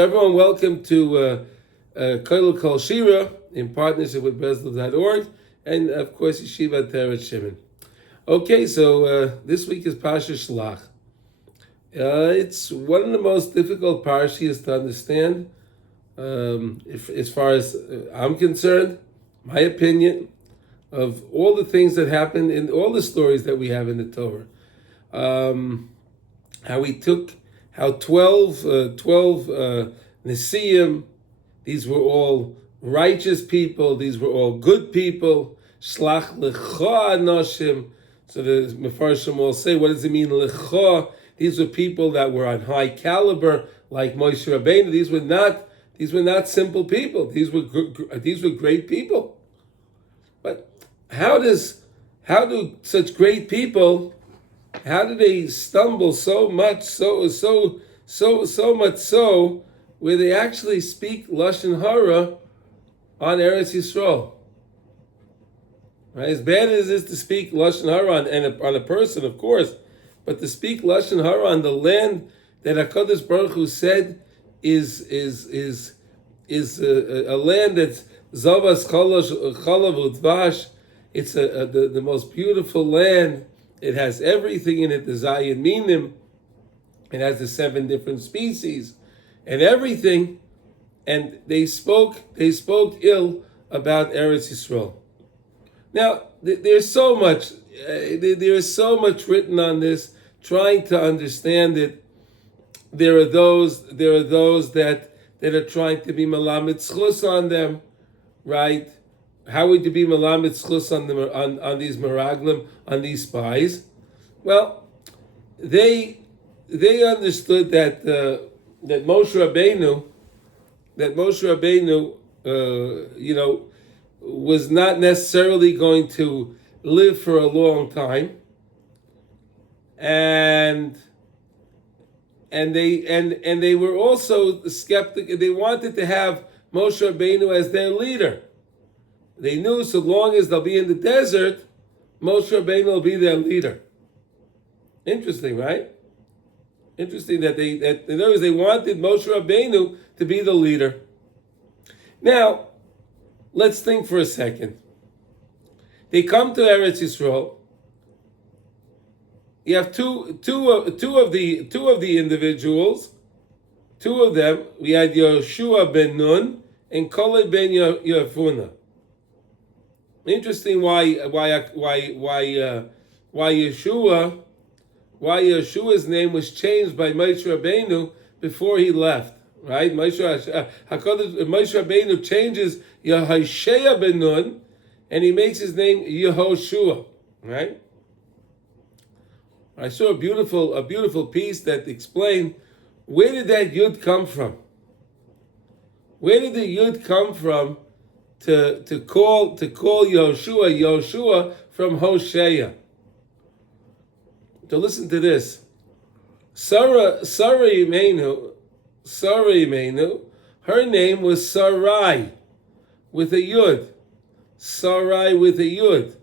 Everyone, welcome to Koil Kol Shira in partnership with Breslov.org and, of course, Yeshiva Teret Shimon. Okay, so this week is Parshat Shlach. It's one of the most difficult parshas to understand, as far as I'm concerned. My opinion of all the things that happen in all the stories that we have in the Torah. How 12 Nesiim, these were all righteous people, these were all good people. Shlach lecha anoshim. So the Mefarshim will say, what does it mean, lecha? These were people that were on high caliber, like Moshe Rabbeinu. These were not simple people. These were great people. But how do such great people, how do they stumble so much so much so where they actually speak Lashon Hara on Eretz Yisrael? Right? As bad as it is to speak Lashon Hara on a person, of course, but to speak Lashon Hara on the land that HaKadosh Baruch Hu said is a land that's Zavas Chalav Udvash. It's the most beautiful land. It has everything in it, the Zayin Minim. It has the 7 different species and everything. And they spoke ill about Eretz Yisrael. Now, there's so much written on this, trying to understand it. There are those that are trying to be Melamed Zchus on them, right? How would you be Melamed Zchus on these Meraglim, on these spies? Well, they understood that Moshe Rabbeinu, was not necessarily going to live for a long time, and they were also skeptical. They wanted to have Moshe Rabbeinu as their leader. They knew so long as they'll be in the desert, Moshe Rabbeinu will be their leader. Interesting, right? Interesting that in other words, they wanted Moshe Rabbeinu to be the leader. Now, let's think for a second. They come to Eretz Yisrael. You have two of the individuals. Two of them. We had Yoshua ben Nun and Kalev ben Yefuna. Interesting why Yeshua's name was changed by Moshe Rabbeinu before he left, right? Moshe Rabbeinu changes Yehoshua ben Nun, and he makes his name Yehoshua, right? I saw a beautiful piece that explained where did that Yud come from? Where did the Yud come from to call Yoshua from Hosea? So listen to this. Sarah Imenu, her name was Sarai with a Yud. Sarai with a Yud.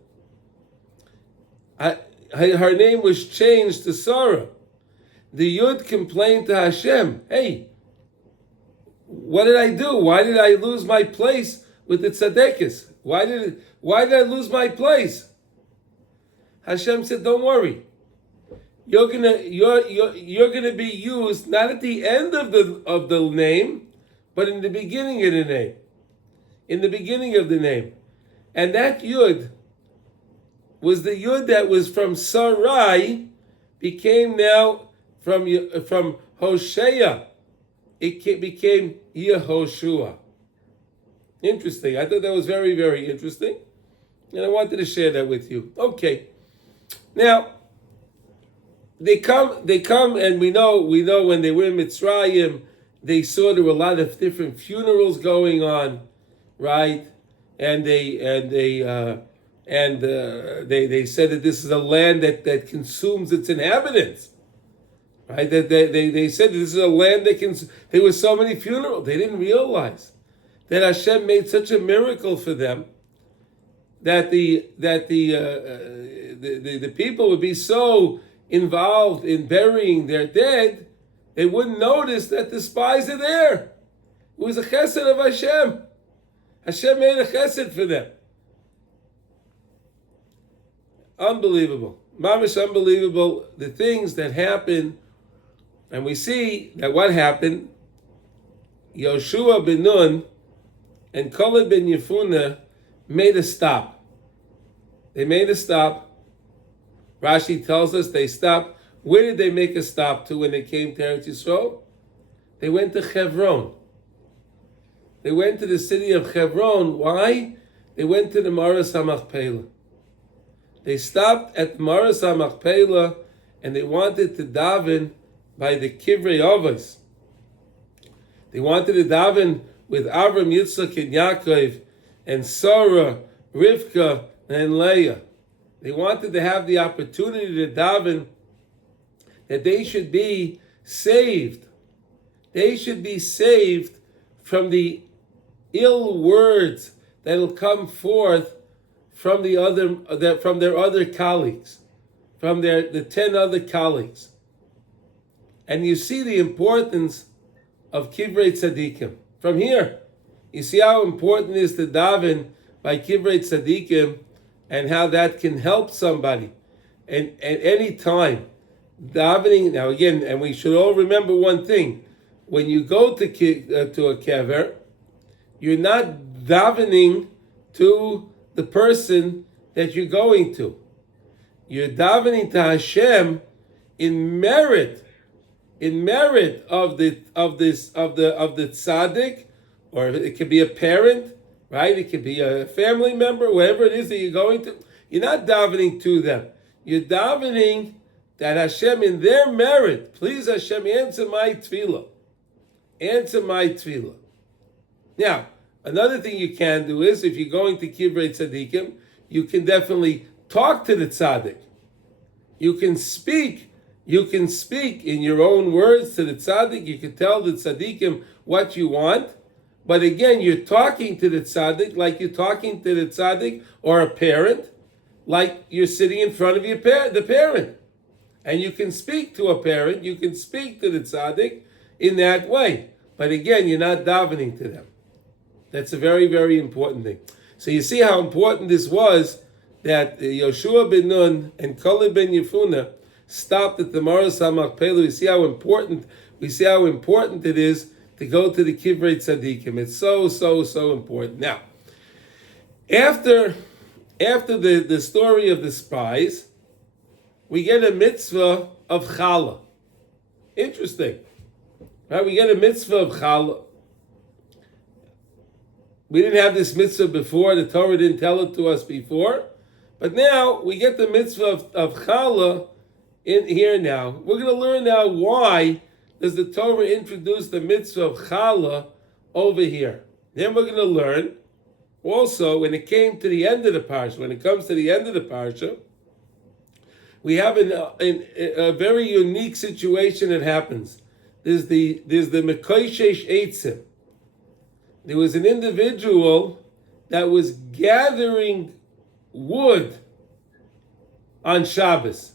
Her name was changed to Sarah. The Yud complained to Hashem, hey, what did I do? Why did I lose my place with the Tzadekis? Why did I lose my place? Hashem said, don't worry. You're gonna be used not at the end of the name, but in the beginning of the name. In the beginning of the name. And that Yud was the Yud that was from Sarai, became now from Hosea. It became Yehoshua. Interesting. I thought that was very, very interesting. And I wanted to share that with you. Okay. Now, they come, and we know when they were in Mitzrayim, they saw there were a lot of different funerals going on, right? And they said that this is a land that consumes its inhabitants, right? That they said that this is a land that there were so many funerals. They didn't realize that Hashem made such a miracle for them that the people would be so involved in burying their dead they wouldn't notice that the spies are there. It was a chesed of Hashem. Hashem made a chesed for them. Unbelievable. Mamish unbelievable. The things that happen, and we see that what happened, Yoshua ben Nun and Kaleb ben Yefuneh made a stop. They made a stop. Rashi tells us they stopped. Where did they make a stop to when they came to Eretz Yisrael? They went to Hebron. They went to the city of Hebron. Why? They went to the Maras HaMachpelah. They stopped at the Maras HaMachpelah and they wanted to daven by the Kivrei Avos. They wanted to daven with Avram, Yitzchak, and Yaakov, and Sarah, Rivka, and Leah. They wanted to have the opportunity to daven that they should be saved. They should be saved from the ill words that will come forth from their other colleagues, from the 10 other colleagues. And you see the importance of Kivrei Tzadikim. From here, you see how important it is to daven by Kivrei Tzadikim and how that can help somebody. And at any time, davening, now again, and we should all remember one thing. When you go to a kever, you're not davening to the person that you're going to. You're davening to Hashem in merit of the tzaddik, or it could be a parent, right? It could be a family member, whoever it is that you're going to. You're not davening to them. You're davening that Hashem, in their merit, please Hashem, answer my tefillah. Answer my tefillah. Now, another thing you can do is, if you're going to Kivrei Tzadikim, you can definitely talk to the tzaddik. You can speak in your own words to the tzaddik. You can tell the tzaddikim what you want. But again, you're talking to the tzaddik like you're talking to the tzaddik or a parent, like you're sitting in front of the parent. And you can speak to a parent, you can speak to the tzaddik in that way. But again, you're not davening to them. That's a very, very important thing. So you see how important this was, that Yoshua ben Nun and Kaleb ben Yefuneh stopped at the Maras HaMachpelah. We see how important it is to go to the Kivrei Tzadikim. It's so, so, so important. Now, after the story of the spies, we get a mitzvah of Challah. Interesting. Right? We get a mitzvah of Challah. We didn't have this mitzvah before. The Torah didn't tell it to us before. But now we get the mitzvah of Challah in here now. We're going to learn now why does the Torah introduce the mitzvah of Challah over here. Then we're going to learn also when it came to the end of the parsha, when it comes to the end of the parsha, we have a very unique situation that happens. There's the Mekoshesh Eitzim. There was an individual that was gathering wood on Shabbos.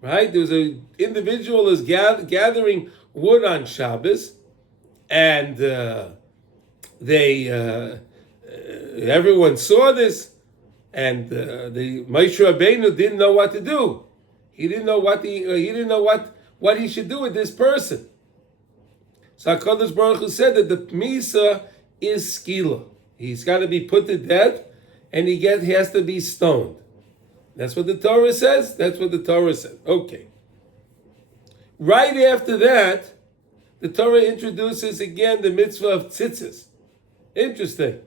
Right? There was an individual who was gathering wood on Shabbos, and everyone saw this, and the Moshe Rabbeinu didn't know what to do. He didn't know what he should do with this person. So HaKadosh Baruch Hu said that the Misa is skila. He's got to be put to death, and he has to be stoned. That's what the Torah says. That's what the Torah said. Okay. Right after that, the Torah introduces again the mitzvah of tzitzis. Interesting.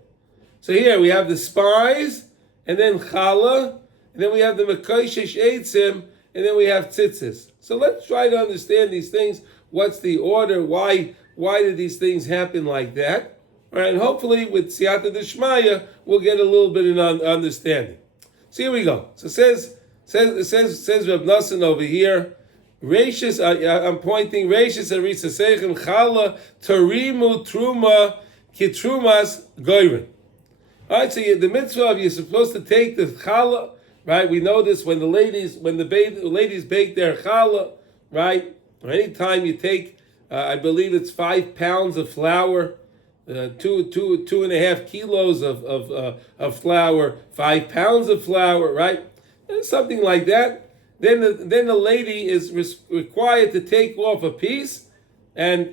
So here we have the spies, and then Challah, and then we have the Mekoshesh Eitzim, and then we have tzitzis. So let's try to understand these things. What's the order? Why did these things happen like that? All right, and hopefully with Siyata D'Shmaya, we'll get a little bit of understanding. So here we go. So says Reb Nosson over here, Reishis, I'm pointing, Reishis Arisa Seichem Challah Tarimu Truma Kitrumas Goyrin. All right, so the mitzvah of you're supposed to take the challah, right? We know this when the ladies bake their challah, right? or anytime you take, I believe it's 5 pounds of flour, 2.5 kilos of flour, 5 pounds of flour, right? Something like that. Then the lady is required to take off a piece, and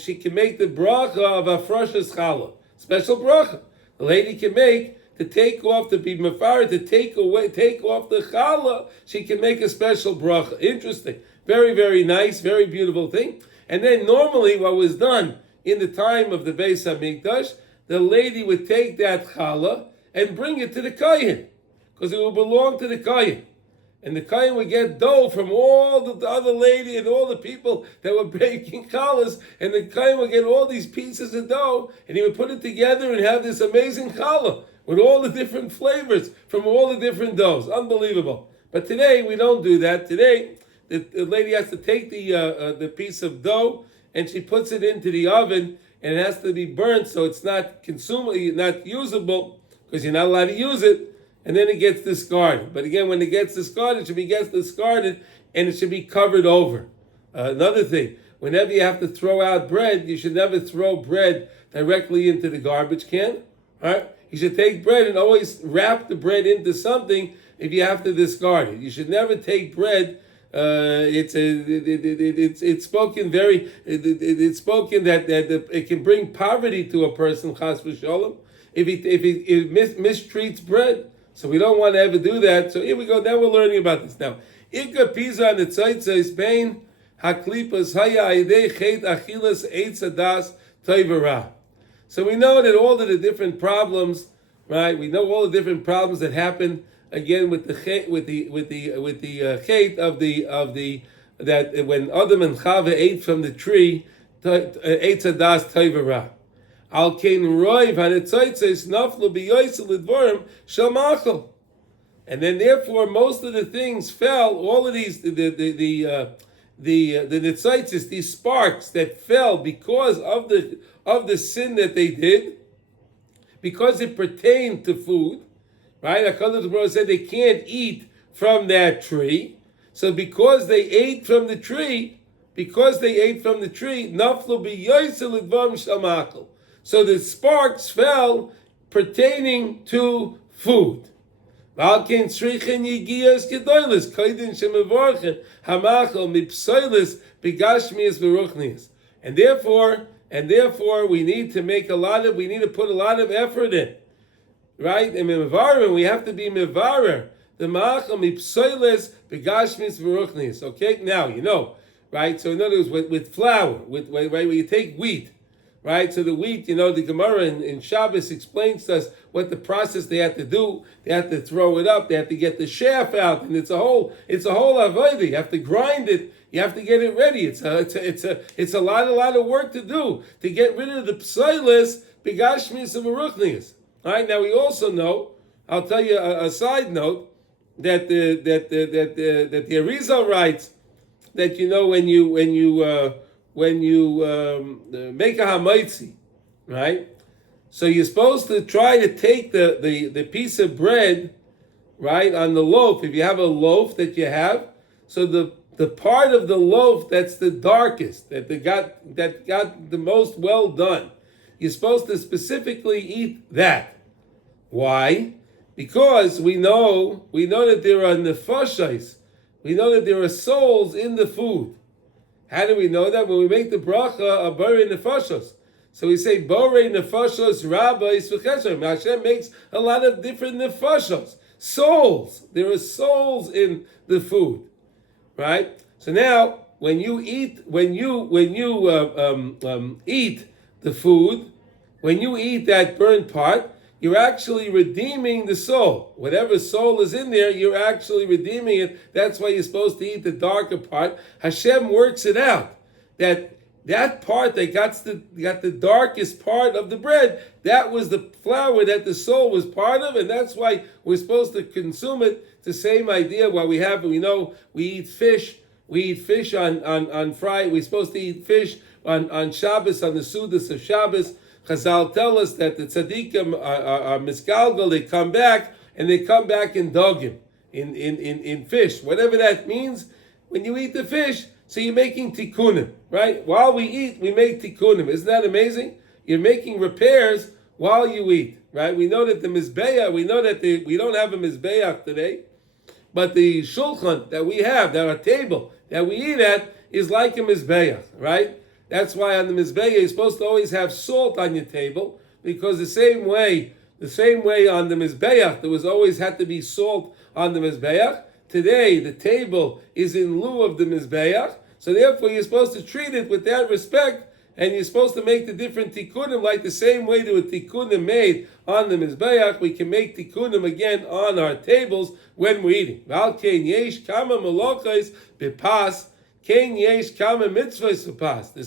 she can make the bracha of Parshat Shlach, special bracha. The lady can make to take off, to be mefarah, to take off the challah. She can make a special bracha. Interesting, very, very nice, very beautiful thing. And then normally, what was done in the time of the Beis Hamikdash, the lady would take that challah and bring it to the kohen, because it would belong to the kohen. And the kohen would get dough from all the other lady and all the people that were baking challahs, and the kohen would get all these pieces of dough, and he would put it together and have this amazing challah with all the different flavors from all the different doughs. Unbelievable. But today we don't do that. Today the lady has to take the piece of dough and she puts it into the oven, and it has to be burnt so it's not consumable, not usable, because you're not allowed to use it. And then it gets discarded. But again, when it gets discarded, it gets discarded, and it should be covered over. Another thing, whenever you have to throw out bread, you should never throw bread directly into the garbage can. All right? You should take bread and always wrap the bread into something if you have to discard it. You should never take bread. It's spoken that it can bring poverty to a person, chas v'sholom, if he mistreats bread. So we don't want to ever do that. So here we go. Now we're learning about this. Now, Ika Pisa and the Tzitzit Bain Haklipas Haya Aidei Chet Achilas Eitz Adas Toivara. So we know that all of the different problems, right? We know all the different problems that happen again with the chet, with the chet of the that when Adam and Chava ate from the tree, Eitz Adas Toivara. Al kein roiv hanetzotzes naflu biyoisel lidvorim shel machal, and then therefore most of the things fell. All of these the netzotzes, these sparks that fell because of the sin that they did, because it pertained to food, right? HaKadosh Baruch Hu said they can't eat from that tree, so because they ate from the tree, naflu biyoisel lidvorim shel machal. So the sparks fell pertaining to food. And therefore we need to put a lot of effort in. Right? And we have to be mevarer. The ma'achal mipsoiles begashmis v'ruchnis. Okay, now you know, right? So in other words, with flour, right, where you take wheat. Right, so the wheat, the Gemara in Shabbos explains to us what the process they have to do. They have to throw it up. They have to get the chaff out, and it's a whole avodah. You have to grind it. You have to get it ready. It's a lot of work to do to get rid of the psoilis begashmis and meruchnius. All right. Now we also know. I'll tell you a side note that the Arizal writes that when you make a hamaitzi, right? So you're supposed to try to take the piece of bread, right, on the loaf. If you have a loaf that you have, so the part of the loaf that's the darkest, that got the most well done, you're supposed to specifically eat that. Why? Because we know that there are nefashos. We know that there are souls in the food. How do we know that? When we make the bracha of borei nefashos. So we say borei nefashos rabbis v'cheshem. Hashem makes a lot of different nefashos, souls. There are souls in the food, right? So now, when you eat eat the food, when you eat that burnt part, you're actually redeeming the soul. Whatever soul is in there, you're actually redeeming it. That's why you're supposed to eat the darker part. Hashem works it out. That part that got the darkest part of the bread, that was the flour that the soul was part of, and that's why we're supposed to consume it. It's the same idea. While we eat fish. We eat fish on Friday. We're supposed to eat fish on Shabbos, on the Sudas of Shabbos. Chazal tell us that the tzaddikim are misgalgal, they come back in dogim, in fish. Whatever that means, when you eat the fish, So you're making tikkunim, right? While we eat, we make tikkunim. Isn't that amazing? You're making repairs while you eat, right? We know that the mizbeach, we know that we don't have a mizbeach today, but the shulchan that we have, that our table that we eat at, is like a mizbeach, right? That's why on the mizbeach you're supposed to always have salt on your table, because the same way on the mizbeach there was always had to be salt on the mizbeach. Today the table is in lieu of the mizbeach, so therefore you're supposed to treat it with that respect, and you're supposed to make the different tikkunim like the same way there were tikkunim made on the mizbeach. We can make tikkunim again on our tables when we're eating. Val kein yesh kama malachos bepas. There's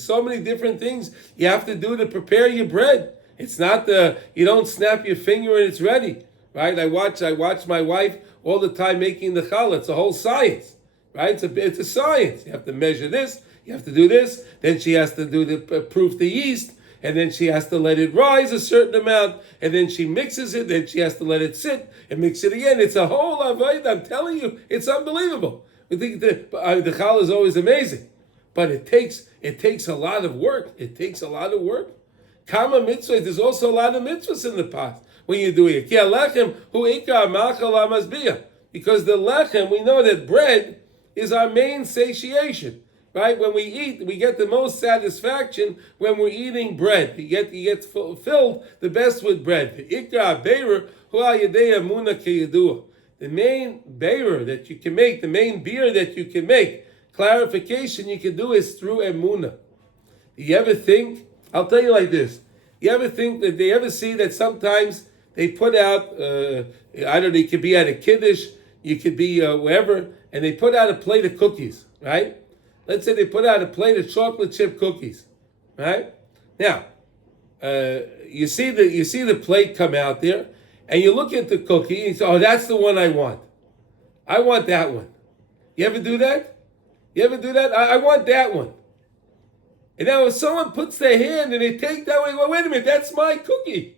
so many different things you have to do to prepare your bread. It's not you don't snap your finger and it's ready, right? I watch my wife all the time making the challah. It's a whole science, right? It's a science. You have to measure this, you have to do this, then she has to do proof the yeast, and then she has to let it rise a certain amount, and then she mixes it, then she has to let it sit and mix it again. It's a whole avodah. I'm telling you, it's unbelievable. We think the challah is always amazing, but it takes a lot of work. It takes a lot of work. Kama mitzvah. There's also a lot of mitzvahs in the pot when you're doing it. Because the lechem, we know that bread is our main satiation, right? When we eat, we get the most satisfaction when we're eating bread. You get filled the best with bread. The main beer that you can make, the main beer that you can make, clarification you can do is through emunah. You ever think, I'll tell you like this, you ever think that they ever see that sometimes they put out, I don't know, you could be at a kiddush, you could be wherever, and they put out a plate of cookies, right? Let's say they put out a plate of chocolate chip cookies, right? Now, you see the plate come out there, and you look at the cookie and you say, oh, that's the one I want. I want that one. You ever do that? I want that one. And now if someone puts their hand and they take that one, well, wait a minute, that's my cookie.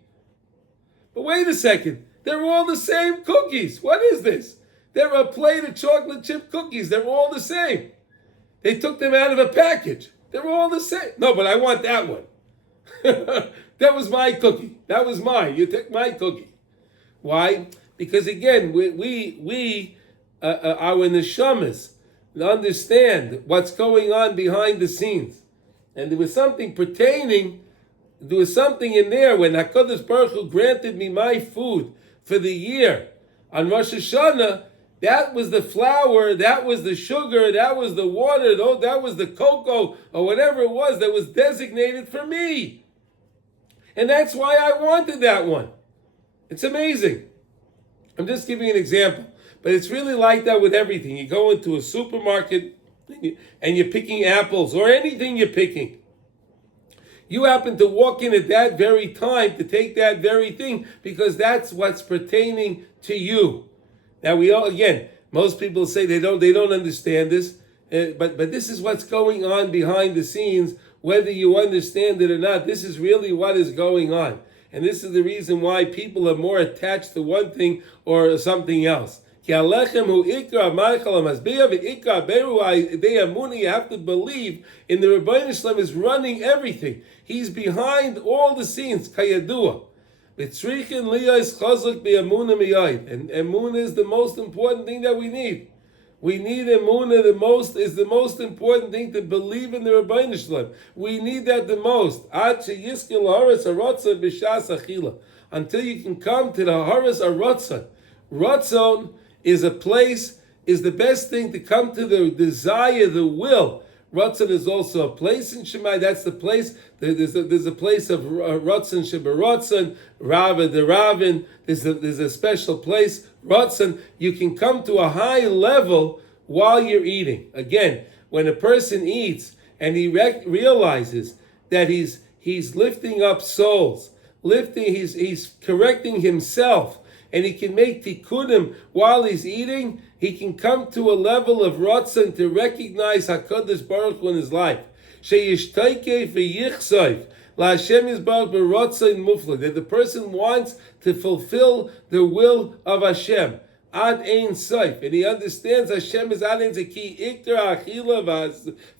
But wait a second, they're all the same cookies. What is this? They're a plate of chocolate chip cookies. They're all the same. They took them out of a package. They're all the same. No, but I want that one. That was my cookie. That was mine. You took my cookie. Why? Because again, we our neshamas understand what's going on behind the scenes, and there was something in there when HaKadosh Baruch Hu granted me my food for the year on Rosh Hashanah. That was the flour, that was the sugar, that was the water, that was the cocoa or whatever it was that was designated for me, and that's why I wanted that one. It's amazing. I'm just giving you an example. But it's really like that with everything. You go into a supermarket and you're picking apples or anything you're picking. You happen to walk in at that very time to take that very thing because that's what's pertaining to you. Now most people say they don't understand this, but this is what's going on behind the scenes, whether you understand it or not. This is really what is going on. And this is the reason why people are more attached to one thing or something else. You have to believe in the Rebbeinu Shalom is running everything. He's behind all the scenes. Kayadua. And emunah is the most important thing that we need. We need emunah the most important thing to believe in the Rebbeinu Shalom. We need that the most. Until you can come to the Haras Aratzon. Ratzon is the best thing to come to the desire, the will. Ratzon is also a place in Shemai. That's the place. There's a place of Ratzon Shebaratzon, Rava the Ravin. There's a special place. Ratzon, you can come to a high level while you're eating. Again, when a person eats and he realizes that he's lifting up souls, he's correcting himself, and he can make tikkunim while he's eating, he can come to a level of ratzon to recognize HaKadosh Baruch Hu in his life. Sheyishtaikei v'yichsayv la'Hashem yisbarach b'ratzon mufla, that the person wants to fulfill the will of Hashem. Ad Ein Sof, and he understands Hashem is Ad Ein Sof, Ki Iktar Achila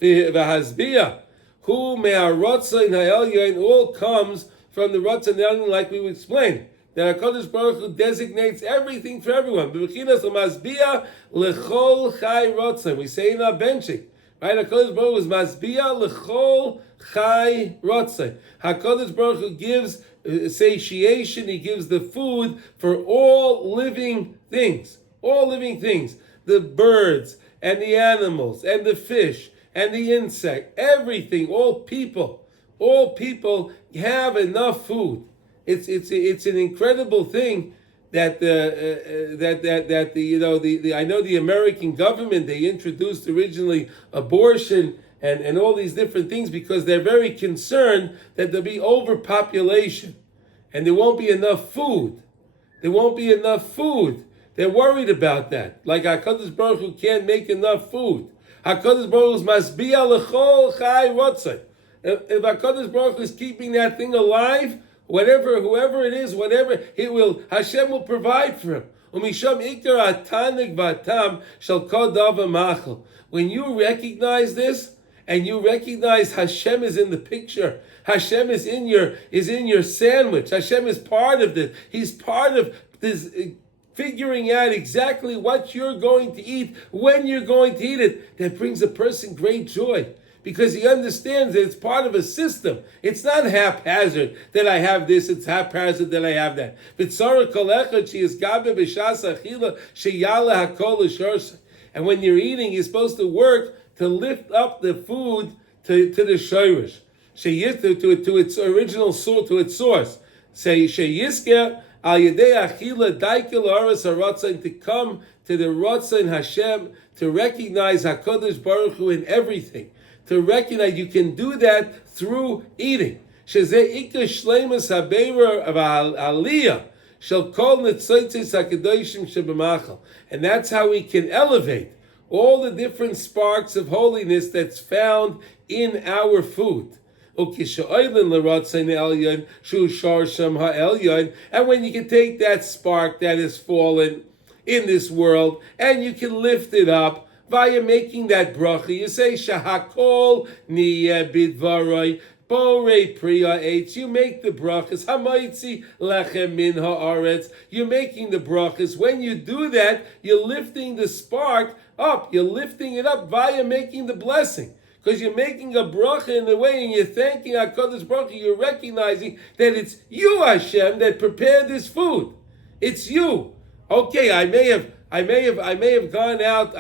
V'Hazbiyah, who Me'arotzon Ha'elyon, all comes from the Rotzon Ha'elyon, like we explained. That HaKadosh Baruch Hu designates everything for everyone. B'Bechinas U'Mazbiyah L'chol Chai Rotzon. We say in our benching, right? HaKadosh Baruch Hu is Mazbiyah L'chol Chai Rotzon. HaKadosh Baruch Hu gives satiation, he gives the food for all living things. All living things. The birds and the animals and the fish and the insect, everything, all people have enough food. It's an incredible thing that I know the American government, they introduced originally abortion and all these different things because they're very concerned that there'll be overpopulation and there won't be enough food. There won't be enough food. They're worried about that. Like HaKadosh Baruch Hu can't make enough food. HaKadosh Baruch Hu must be l'chol chai rotzai. If HaKadosh Baruch Hu is keeping that thing alive, whoever it is, whatever, Hashem will provide for him. Umisham ikar atanig v'atam shel kol davar machal. When you recognize this, and you recognize Hashem is in the picture, Hashem is in your sandwich, Hashem is part of this, He's part of this, figuring out exactly what you're going to eat, when you're going to eat it, that brings a person great joy. Because he understands that it's part of a system. It's not haphazard that I have this, it's haphazard that I have that. And when you're eating, you're supposed to work to lift up the food to the shayrish, to its original source, to its source. Say sheyisker al yedei achila daikel aras haratzon, to come to the Ratzon Hashem, to recognize HaKadosh Baruch Hu in everything, to recognize you can do that through eating. Shezeh ikar shleimus habeira of aliyah shall call netzitzis hakadoshim shebamachal, and that's how we can elevate all the different sparks of holiness that's found in our food. And when you can take that spark that has fallen in this world and you can lift it up via making that bracha, you say shahakol niyeh bidvaroi borei priya eitz. You make the brachas hamaitzi lechem min haaretz. You're making the brachas. When you do that, you're lifting the spark up. You're lifting it up via making the blessing. Because you're making a bracha in the way, and you're thanking HaKadosh Baruch Hu. You're recognizing that it's you, Hashem, that prepared this food. It's you. Okay, I may have gone out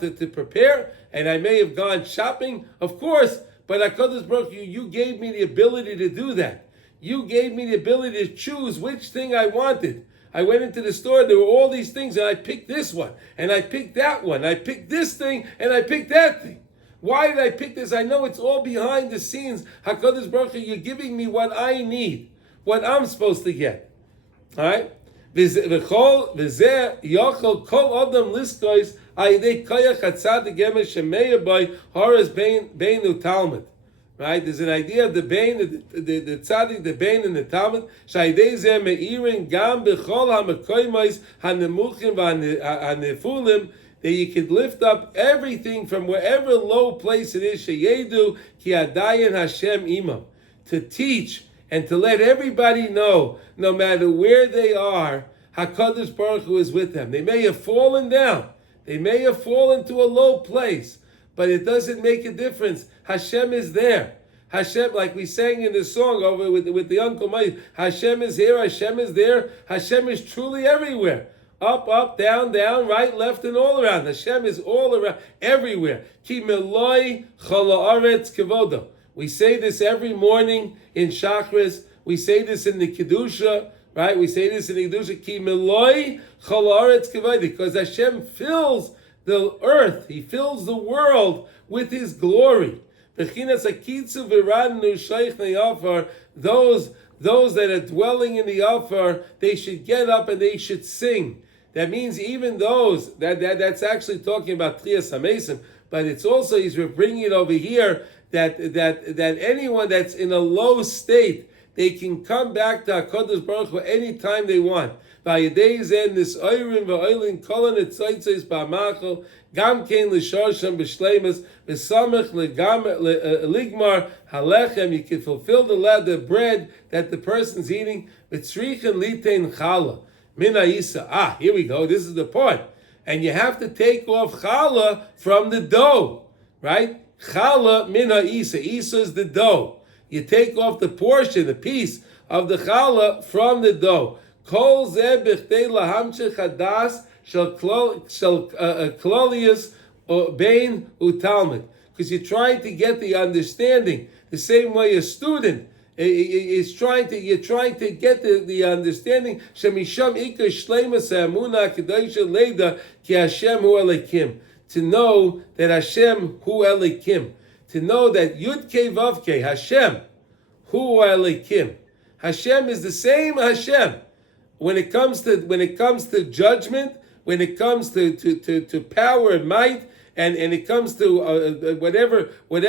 to prepare, and I may have gone shopping, of course. But HaKadosh Baruch Hu, you gave me the ability to do that. You gave me the ability to choose which thing I wanted. I went into the store, there were all these things, and I picked this one, and I picked that one, I picked this thing, and I picked that thing. Why did I pick this? I know it's all behind the scenes. HaKadosh Baruch Hu, you're giving me what I need, what I'm supposed to get. All right? Right? There's an idea of the Bain, the Tzaddik, the Bain, and the Talmud. That you could lift up everything from wherever low place it is. Sheyedu ki adayin Hashem imam, to teach and to let everybody know, no matter where they are, HaKadosh Baruch Hu is with them. They may have fallen down. They may have fallen to a low place, but it doesn't make a difference. Hashem is there. Hashem, like we sang in the song over with the Uncle Mike, Hashem is here, Hashem is there. Hashem is truly everywhere. Up, up, down, down, right, left, and all around. Hashem is all around, everywhere. Ki meloi chala aretz kevodo. We say this every morning in Shachris. We say this in the Kedusha, right? We say this in the Kedusha. Ki meloi chala aretz kevodo. Because Hashem fills the earth. He fills the world with His glory. Bechinas akitzu v'radnu shaykh ne'afar. Those that are dwelling in the Afar, they should get up and they should sing. That means even those, that's actually talking about Trias HaMesim, but it's also, he's bringing it over here, that anyone that's in a low state, they can come back to HaKadosh Baruch Hu anytime they want. V'ayidei this oyrim v'oylin kolan etzoytzos ba'machol gam kein l'shosham b'shleimus v'samech ligmar halechem. You can fulfill the bread that the person's eating. V'tzrichen litein challah min ha'isa. Here we go. This is the part. And you have to take off challah from the dough, right? Challah min ha'isa. Isa is the dough. You take off the portion, the piece of the challah from the dough. Kol zeh b'chtei lahamshech hadas shel klolius bein utalmud. Because you're trying to get the understanding the same way a student is trying to. You're trying to get the understanding. Shemisham ikar shleimus ha'emunah kedosha leida ki Hashem hu Elokim. To know that Hashem hu Elokim. To know that Yud Kei Vav Kei Hashem hu Elokim. Hashem is the same Hashem. When it comes to judgment, when it comes to power and might, and it comes to whatever the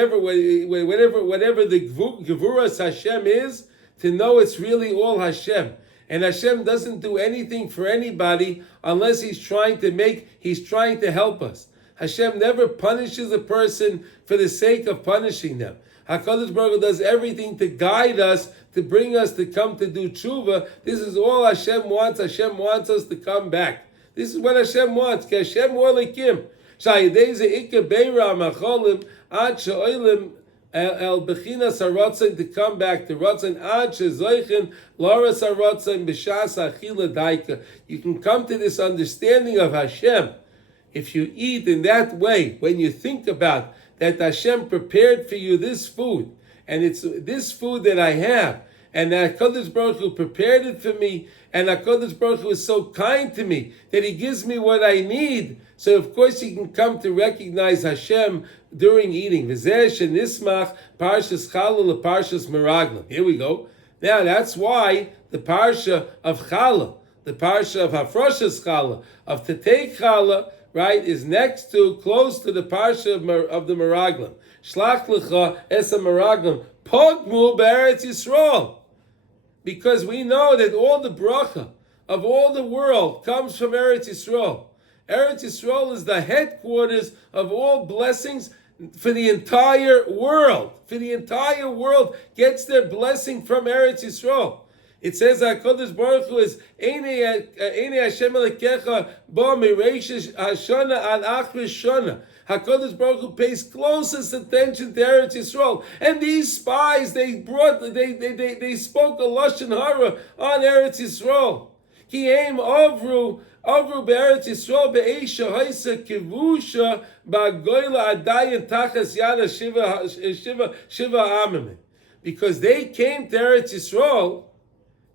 Gevuras Hashem is, to know it's really all Hashem. And Hashem doesn't do anything for anybody unless He's trying to help us. Hashem never punishes a person for the sake of punishing them. HaKadosh Baruch Hu does everything to guide us, to bring us to come to do tshuva. This is all Hashem wants. Hashem wants us to come back. This is what Hashem wants. Ki Hashem Elokim. Sha'yidei ze ikar beira ha'macholim ad she'olim el bechinas haratzon, to come back to ratzon ad she'zoichen loras haratzon b'shas achila daika. You can come to this understanding of Hashem if you eat in that way, when you think about that Hashem prepared for you this food, and it's this food that I have, and that HaKadosh Baruch Hu prepared it for me, and HaKadosh Baruch Hu is so kind to me that He gives me what I need. So of course you can come to recognize Hashem during eating. V'zeh shenismach Parshat Shlach Parshat Meraglim. Here we go. Now that's why the Parsha of Challah, the Parsha of Hafroshes Challah, of Tetei Challah, right, is close to the Parsha of the Meraglim. Shlach lecha es Meraglim pogmu be'eretz Yisrael. Because we know that all the bracha of all the world comes from Eretz Yisrael. Eretz Yisrael is the headquarters of all blessings for the entire world. For the entire world gets their blessing from Eretz Yisrael. It says HaKadosh Baruch Hu is Einei Hashem Elokecha bo mireishes hashana ad achris shana. HaKadosh Baruch Hu pays closest attention to Eretz Yisrael, and these spies they spoke a lashon hara on Eretz Yisrael. Ki aim avru be'Eretz Yisrael be'eisha haisa kivusha ba'goyla adayin tachas yada shiva amim. Because they came to Eretz Yisrael.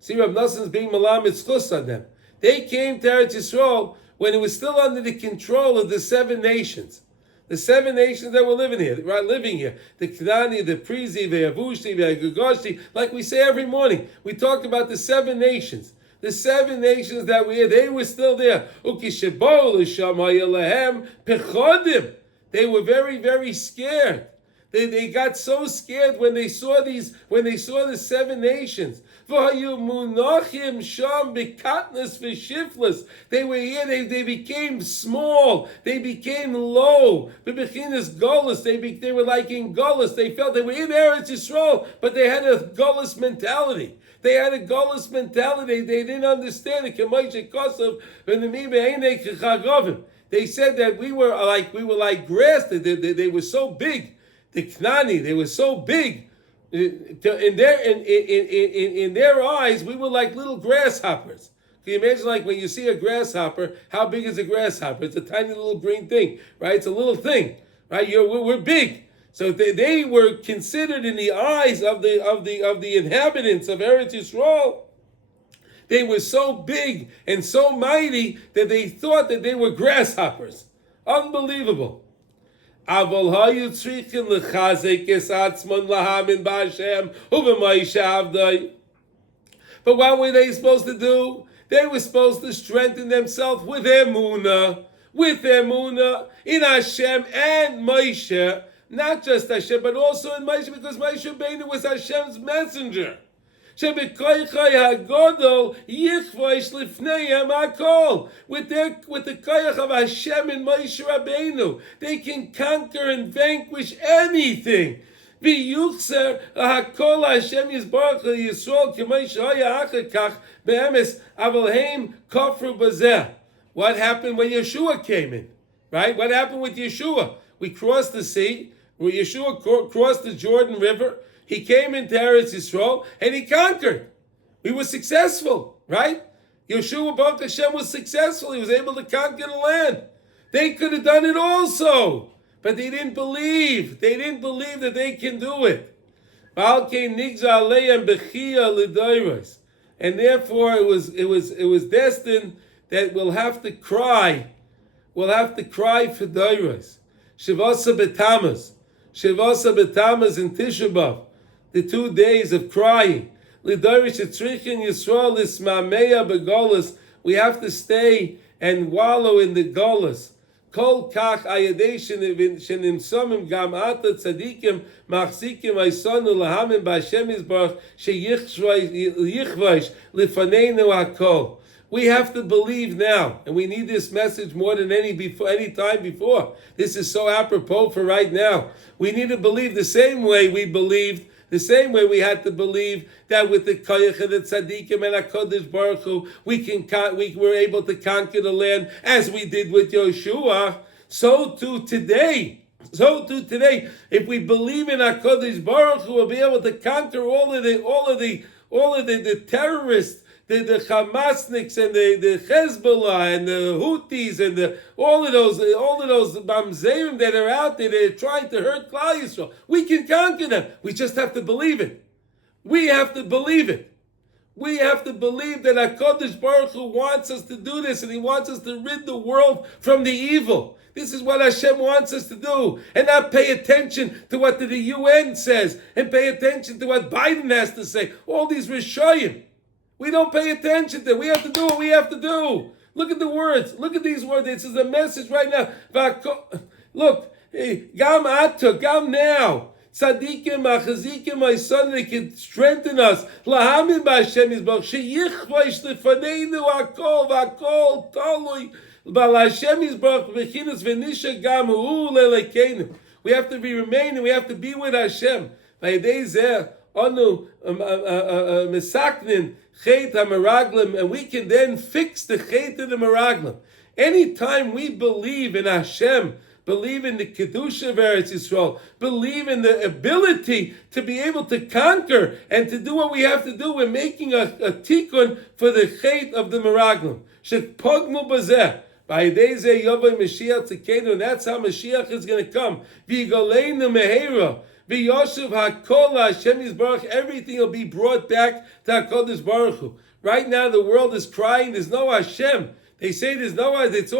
See, Rav Nosson being Malamed Schus on them. They came to Eretz Yisrael when it was still under the control of the 7 nations. The 7 nations that were living here. The Knani, the Prizi, the Yavushi, the Agugoshi. Like we say every morning, we talk about the 7 nations. The 7 nations that were here, they were still there. They were very, very scared. They got so scared when they saw the 7 nations. They were here, they became small, they became low. They were like in Gullus. They felt they were in Eretz Yisrael, but they had a Gullus mentality. They didn't understand it. They said that we were like grass. They were so big. The Knani, they were so big. In their eyes, we were like little grasshoppers. Can you imagine, like when you see a grasshopper, how big is a grasshopper? It's a tiny little green thing, right? It's a little thing, right? We're big. So they were considered in the eyes of the inhabitants of Eretz Yisrael. They were so big and so mighty that they thought that they were grasshoppers. Unbelievable. But what were they supposed to do? They were supposed to strengthen themselves with emunah in Hashem and Moshe. Not just Hashem, but also in Moshe, because Moshe Rabbeinu was Hashem's messenger. Shebekoichai hagodol yichvoish lifneihem hakol. With the koyach of Hashem and Moshe Rabbeinu, they can conquer and vanquish anything. V'yuchzer hakol Hashem yisbarach Yisrael k'may shehoya achar kach be'emes aval heim kofru bazeh. What happened when Yeshua came in? Right? What happened with Yeshua? We crossed the sea. Yeshua crossed the Jordan River. He came into Eretz Yisrael and he conquered. We were successful, right? Yeshua Baruch Hashem was successful. He was able to conquer the land. They could have done it also, but they didn't believe. They didn't believe that they can do it. And therefore, it was destined that we'll have to cry. We'll have to cry for Dairos. Shivasa B'Tammuz. Shivasa B'Tammuz in Tisha B'Av. The 2 days of crying. L'Dairos Shetzrichin Yisrael Lismameya B'Golas. We have to stay and wallow in the Golas. Kol kach ayadei shenimsomim gam ata tzadikim machzikim aysonu lahamim b'Hashem yisbarach sheyichvash lifaneinu hakol. We have to believe now, and we need this message more than any time before. This is so apropos for right now. We need to believe the same way we believed, the same way we had to believe that with the koyach of the tzaddikim and HaKadosh Baruch Hu, we were able to conquer the land as we did with Yoshua. So too today, if we believe in HaKadosh Baruch Hu, we'll be able to conquer all of the terrorists, the Hamasniks and the Hezbollah and the Houthis and all of those mamzerim that are out there that are trying to hurt Klal Yisrael. We can conquer them. We just have to believe it. We have to believe it. We have to believe that HaKadosh Baruch Hu wants us to do this, and He wants us to rid the world from the evil. This is what Hashem wants us to do, and not pay attention to what the UN says, and pay attention to what Biden has to say. All these Rishoyim. We don't pay attention to it. We have to do what we have to do. Look at the words. Look at these words. This is a message right now. Look, gam ato, gam now. Tzadikim, achazikim, my son, they can strengthen us. Lahamim b'Hashem yisbarach, sheyichvash lefaneinu hakol, v'hakol talui, b'al Hashem yisbarach, v'chinas v'nisha gam hu lelekeinu. We have to be remaining. We have to be with Hashem. V'yedei zeh, anu, mesaknin, Chet HaMeraglim, and we can then fix the Chet of the Meraglim. Anytime we believe in Hashem, believe in the Kedusha of Eretz Yisrael, believe in the ability to be able to conquer and to do what we have to do, we're making a tikkun for the Chet of the Meraglim. Shepogmu bazeh. And that's how Mashiach is going to come. V'yigoleinu mehera. V'yoshev hakol Hashem yisbarach. Everything will be brought back to HaKadosh Baruch Hu. Right now the world is crying. There's no Hashem. They say there's no Hashem. It's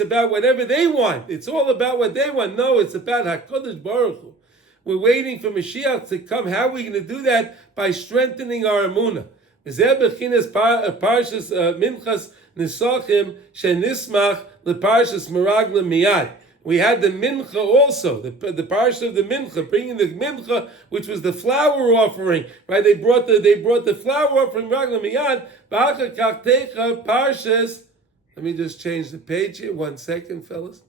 about whatever they want. It's all about what they want. No, it's about HaKadosh Baruch Hu. We're waiting for Mashiach to come. How are we going to do that? By strengthening our emunah. Zeh bechinas Parshas Minchas Nisachim shenismach leParshas Meraglim miyad. We had the mincha also, the parsha of the mincha, bringing the mincha, which was the flour offering, right? They brought the flour offering, Meraglim miyad. Ba'achar kach techa Parshas. Let me just change the page here. 1 second, fellas.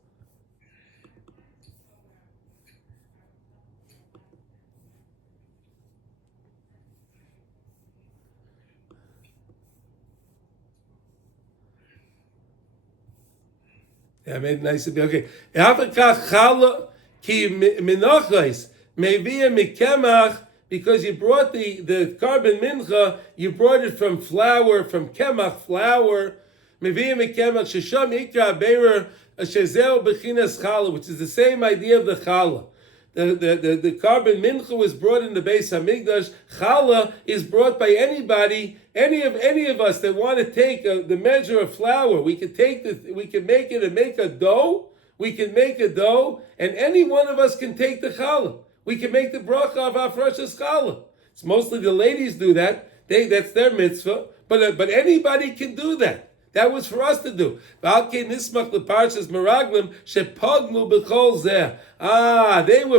Yeah, I made it nice to be okay. Because you brought the carbon mincha, you brought it from flour, from kemach flour. Which is the same idea of the challah. The carbon mincha was brought in the Beis Hamikdash. Challah is brought by anybody, any of us that want to take the measure of flour. We can make it and make a dough. We can make a dough, and any one of us can take the challah. We can make the bracha of Hafrashas Challah. It's mostly the ladies do that. That's their mitzvah. But anybody can do that. That was for us to do. They were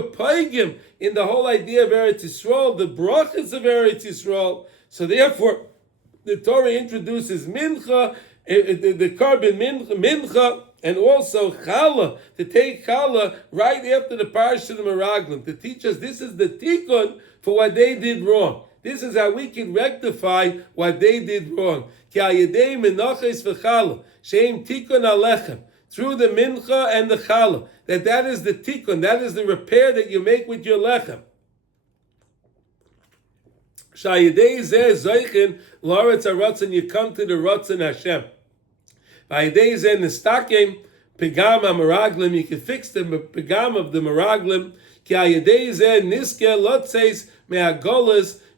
paigim in the whole idea of Eretz Yisrael, the brachas of Eretz Yisrael. So therefore, the Torah introduces mincha, the carbon mincha, and also challah, to take challah right after the Parshat of the Meraglim, to teach us this is the tikkun for what they did wrong. This is how we can rectify what they did wrong. Through the mincha and the challah. That is the tikkun, that is the repair that you make with your lechem. You come to the Ratzon Hashem. You can fix the pegam of the meraglim.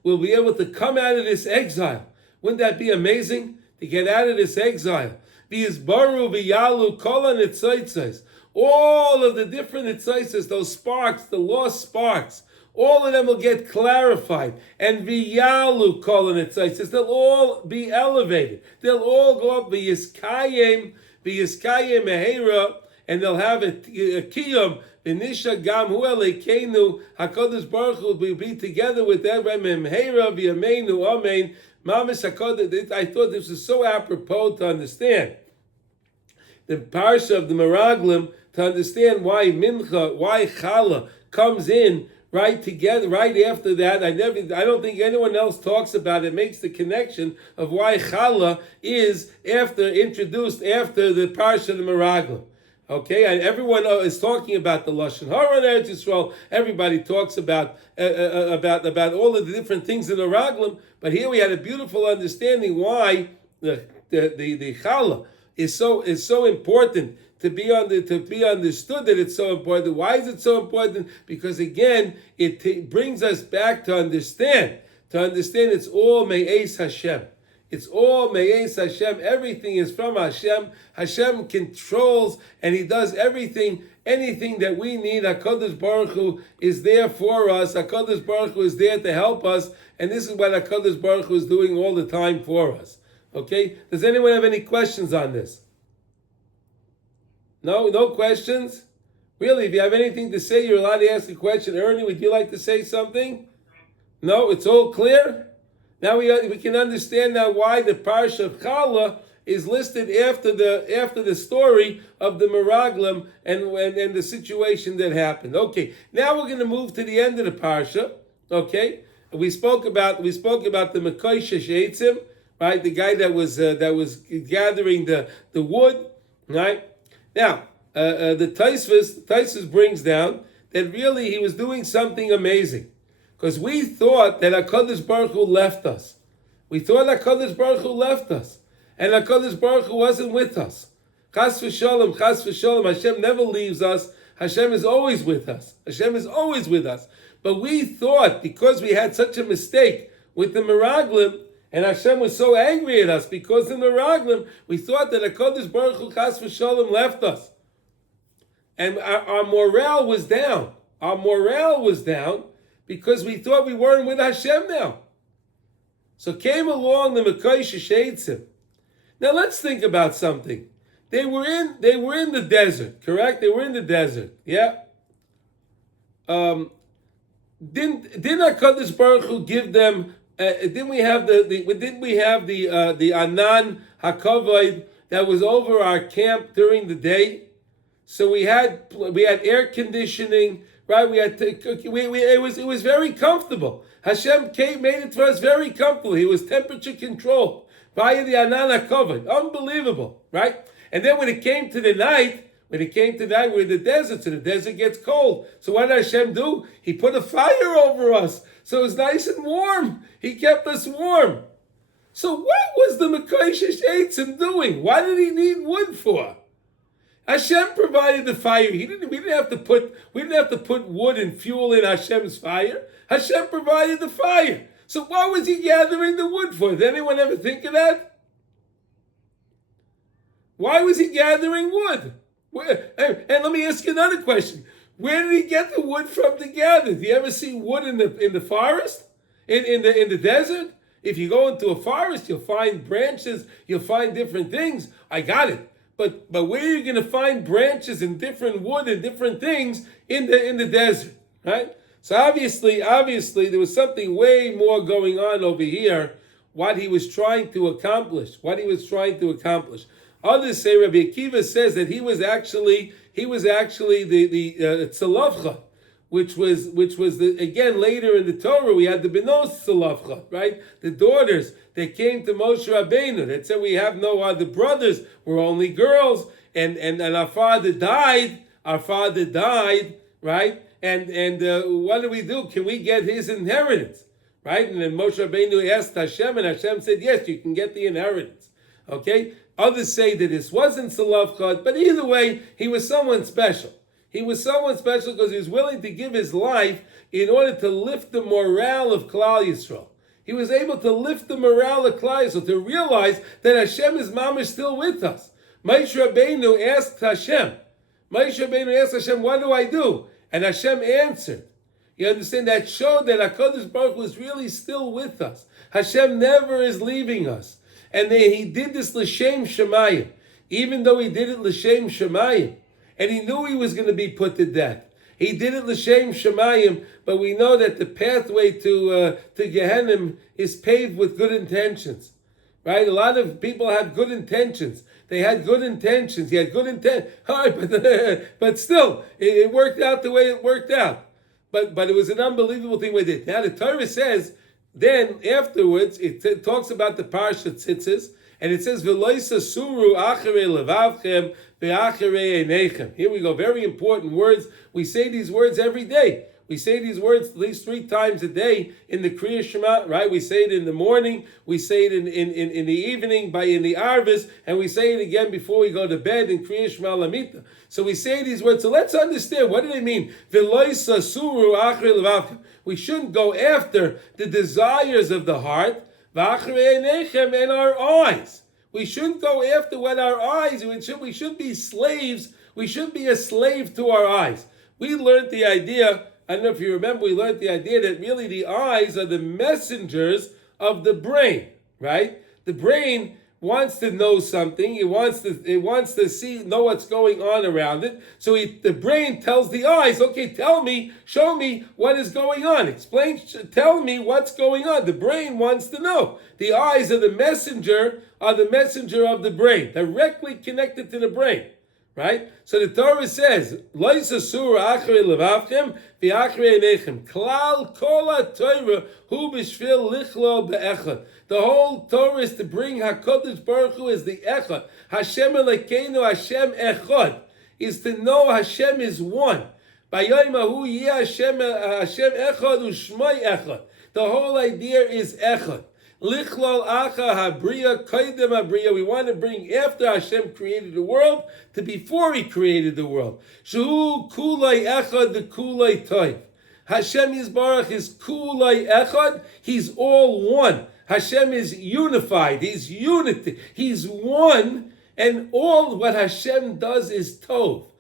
Will be able to come out of this exile. Wouldn't that be amazing? To get out of this exile. All of the different nitzaitzes, those sparks, the lost sparks, all of them will get clarified. And viyalu kol nitzaitzes, they'll all be elevated. They'll all go up v'yiskayim mehera, and they'll have a kiyum. V'nisha gam hu elekeinu, HaKadosh Baruch Hu will be together with them. Mehera v'yameinu amen. Mamish HaKadosh, I thought this was so apropos to understand the parsha of the Meraglim, to understand why mincha, why challah comes in right together, right after that. I don't think anyone else talks about it, makes the connection of why challah is introduced after the parsha of the Meraglim. Okay, and everyone is talking about the Lashon Hara in Eretz Yisrael. Everybody talks about all of the different things in the Raglim, but here we had a beautiful understanding why the Challah is so important to be understood, that it's so important. Why is it so important? Because again, it brings us back to understand it's all Me'ez Hashem. It's all Me'ez Hashem. Everything is from Hashem. Hashem controls and He does anything that we need. HaKadosh Baruch Hu is there for us. HaKadosh Baruch Hu is there to help us. And this is what HaKadosh Baruch Hu is doing all the time for us. Okay? Does anyone have any questions on this? No questions? Really, if you have anything to say, you're allowed to ask a question. Ernie, would you like to say something? No? It's all clear? Now we can understand now why the Parshat Shlach is listed after the story of the Meraglim and the situation that happened. Okay, now we're going to move to the end of the parsha. Okay, we spoke about the Mekoisha Sheitzim, right? The guy that was gathering the wood, right? Now the Taisvus brings down that really he was doing something amazing. Because we thought that HaKadosh Baruch Hu left us. We thought HaKadosh Baruch Hu left us. And HaKadosh Baruch Hu wasn't with us. Chas v'shalom, Hashem never leaves us. Hashem is always with us. Hashem is always with us. But we thought, because we had such a mistake with the Meraglim, and Hashem was so angry at us because of the Meraglim, we thought that HaKadosh Baruch Hu, Chas v'shalom, left us. And our morale was down. Our morale was down, because we thought we weren't with Hashem now. So came along the Mekoisha Sheitzim. Now let's think about something. They were in the desert, correct? They were in the desert, yeah? Didn't HaKadosh Baruch Hu give them, didn't we have the Anan HaKavod that was over our camp during the day? So we had air conditioning, right? It was very comfortable. Hashem made it for us very comfortable. He was temperature controlled via the Anan HaKavod. Unbelievable, right? And then when it came to the night, we're in the desert, so the desert gets cold. So what did Hashem do? He put a fire over us, so it was nice and warm. He kept us warm. So what was the Mekoisha Sheitzim doing? Why did he need wood for? Hashem provided the fire. We didn't have to put wood and fuel in Hashem's fire. Hashem provided the fire. So what was he gathering the wood for? Did anyone ever think of that? Why was he gathering wood? And let me ask you another question. Where did he get the wood from to gather? Do you ever see wood in the forest? In the desert? If you go into a forest, you'll find branches, you'll find different things. I got it. But where are you going to find branches and different wood and different things in the desert, right? So obviously, there was something way more going on over here. What he was trying to accomplish. Others say Rabbi Akiva says that he was actually the Tzalavcha, which was again later in the Torah we had the Benos Tzalavcha, right? The daughters that came to Moshe Rabbeinu that said we have no other brothers, we're only girls, and our father died, right? And what do we do? Can we get his inheritance? Right? And then Moshe Rabbeinu asked Hashem, and Hashem said, yes, you can get the inheritance. Okay? Others say that this wasn't Salavchad, but either way, he was someone special. He was someone special because he was willing to give his life in order to lift the morale of Klal Yisrael. He was able to lift the morale of Klal Yisrael, to realize that Hashem is mamish still with us. Moshe Rabbeinu asked Hashem, what do I do? And Hashem answered. You understand? That showed that HaKadosh Baruch Hu was really still with us. Hashem never is leaving us. And he did this l'shem shemayim. Even though he did it l'shem shemayim, and he knew he was going to be put to death. He did it l'shem shemayim, but we know that the pathway to Gehenna is paved with good intentions. Right? A lot of people have good intentions. They had good intentions. He had good intent. But still, it worked out the way it worked out. But it was an unbelievable thing we did. Now the Torah says, then afterwards, it talks about the Parshat Tzitzit, and it says, V'loisa suru acharei levavchem ve'acharei einechem. Here we go, very important words. We say these words every day. We say these words at least 3 times a day in the Kriya Shema, right? We say it in the morning, we say it in the evening, in the Arvis, and we say it again before we go to bed in Kriya Shema Lamita. So we say these words. So let's understand, what do they mean? V'loisa suru acharei levavchem. We shouldn't go after the desires of the heart, v'acharei einechem, and our eyes. We shouldn't go after what our eyes, we should be slaves. We should be a slave to our eyes. We learned the idea, I don't know if you remember, we learned the idea that really the eyes are the messengers of the brain, right? The brain wants to know something. It wants to know what's going on around it. So the brain tells the eyes, okay, show me what is going on. Tell me what's going on. The brain wants to know. The eyes are the messenger of the brain, directly connected to the brain. Right? So the Torah says, Loisa surah acharei levavchem v'acharei einechem. Klal kol ha-Torah hu b'shvil lichlol be'echad. The whole Torah is to bring HaKadosh Baruch Hu as the echad. Hashem Elokeinu, Hashem echad. Is to know Hashem is one. B'yom hahu yeh Hashem echad u'shmoi echad. The whole idea is echad. Lichlol acha habriya kaidem habriya. We want to bring after Hashem created the world to before He created the world. Shehu kulay echad the kulay toiv. Hashem Yisbarach is kulay echad. He's all one. Hashem is unified. He's unity. He's one, and all what Hashem does is tov.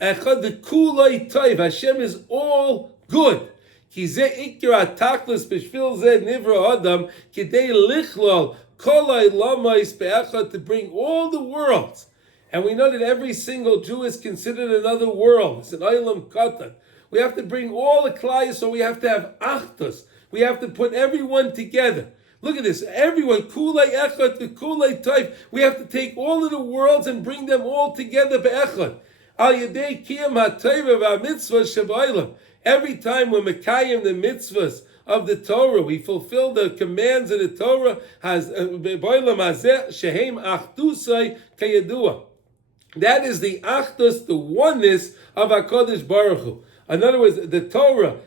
Echad the kulay toiv. Hashem is all good. To bring all the worlds. And we know that every single Jew is considered another world. It's an Olam Katan. We have to bring all the Klai, so we have to have Achtos. We have to put everyone together. Look at this. Everyone, Kulei Echad to Kulei Taif. We have to take all of the worlds and bring them all together be'echad. Al Yadei Kiyam HaTorah VaMitzvah Shabaylam. Every time we're Mekayim the mitzvahs of the Torah, we fulfill the commands of the Torah. That is the Achdus, the oneness of HaKadosh Baruch Hu. In other words, the Torah